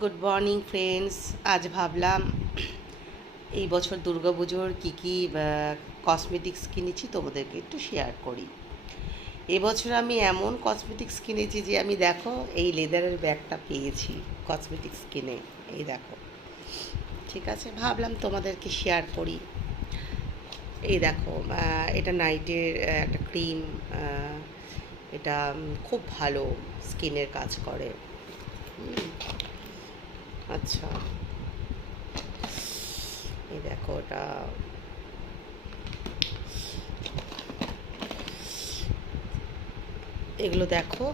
Good morning friends. আজ ভাবলাম এই বছর দুর্গাপুজোর কী কী কসমেটিক্স কিনেছি তোমাদেরকে একটু শেয়ার করি। এবছর আমি এমন কসমেটিক্স কিনেছি যে আমি দেখো এই লেদারের ব্যাগটা পেয়েছি কসমেটিক্স কিনে, এই দেখো। ঠিক আছে, ভাবলাম তোমাদেরকে শেয়ার করি। এই দেখো, এটা নাইটের একটা ক্রিম, এটা খুব ভালো স্কিনের কাজ করে। আচ্ছা, এই দেখো, ওটা এগুলো দেখো,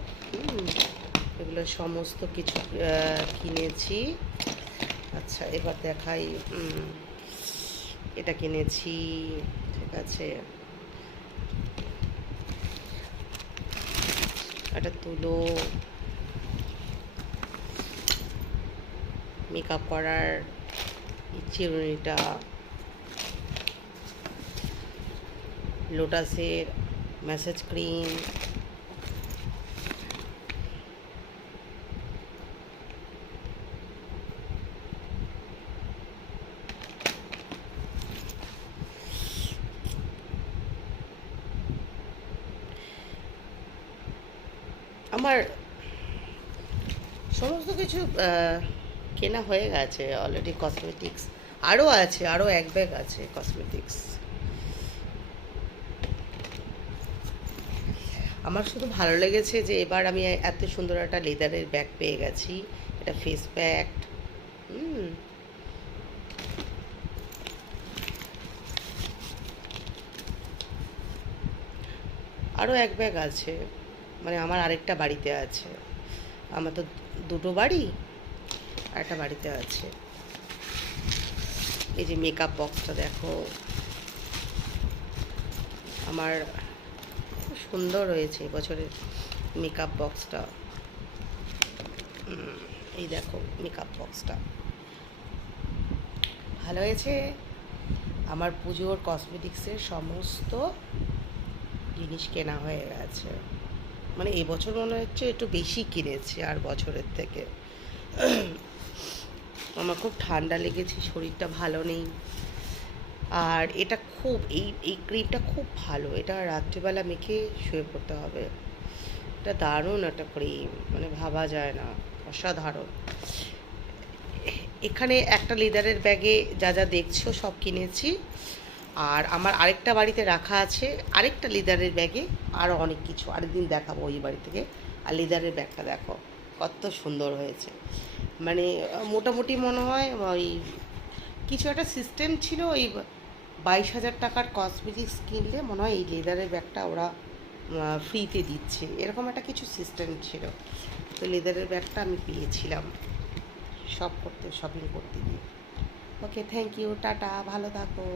এগুলো সমস্ত কিছু কিনেছি। আচ্ছা, এবার দেখাই। এটা কিনেছি, ঠিক আছে। এটা তুলো, মেকআপ করার চিরুনিটা, লোটাসের ম্যাসাজ ক্রিম, আমার সমস্ত কিছু কেনা হয়ে গেছে অলরেডি। কসমেটিক্স আরও আছে, আরও এক ব্যাগ আছে কসমেটিক্স। আমার শুধু ভালো লেগেছে যে এবার আমি এত সুন্দর একটা লেদারের ব্যাগ পেয়ে গেছি। এটা ফেস প্যাক, আরও এক ব্যাগ আছে, মানে আমার আরেকটা বাড়িতে আছে। আমার তো দুটো বাড়ি, আরেকটা বাড়িতে আছে। এই যে মেকআপ বক্সটা দেখো, আমার খুব সুন্দর হয়েছে এবছরের মেকআপ বক্সটা। এই দেখো, মেকআপ বক্সটা ভালো হয়েছে। আমার পুজোর কসমেটিক্সের সমস্ত জিনিস কেনা হয়ে গেছে। মানে এবছর মনে হচ্ছে একটু বেশি কিনেছি আর বছরের থেকে। আমার খুব ঠান্ডা লেগেছে, শরীরটা ভালো নেই। আর এটা খুব, এই ক্রিমটা খুব ভালো। এটা রাত্রিবেলা মেখে শুয়ে পড়তে হবে। এটা দারুণ একটা ক্রিম, মানে ভাবা যায় না, অসাধারণ। এখানে একটা লেদারের ব্যাগে যা যা দেখছো সব কিনেছি। আর আমার আরেকটা বাড়িতে রাখা আছে আরেকটা লেদারের ব্যাগে আরও অনেক কিছু, আরেকদিন দেখাবো ওই বাড়ি থেকে। আর লেদারের ব্যাগটা দেখো কত সুন্দর হয়েছে। মানে মোটামুটি মনে হয় ওই কিছু একটা সিস্টেম ছিল, ওই 22,000 টাকার কসমেটিক্স কিনলে মনে হয় এই লেদারের ব্যাগটা ওরা ফ্রিতে দিচ্ছে, এরকম একটা কিছু সিস্টেম ছিল। তো লেদারের ব্যাগটা আমি পেয়েছিলাম শপিং করতে গিয়ে। ওকে, থ্যাংক ইউ, টাটা, ভালো থাকো।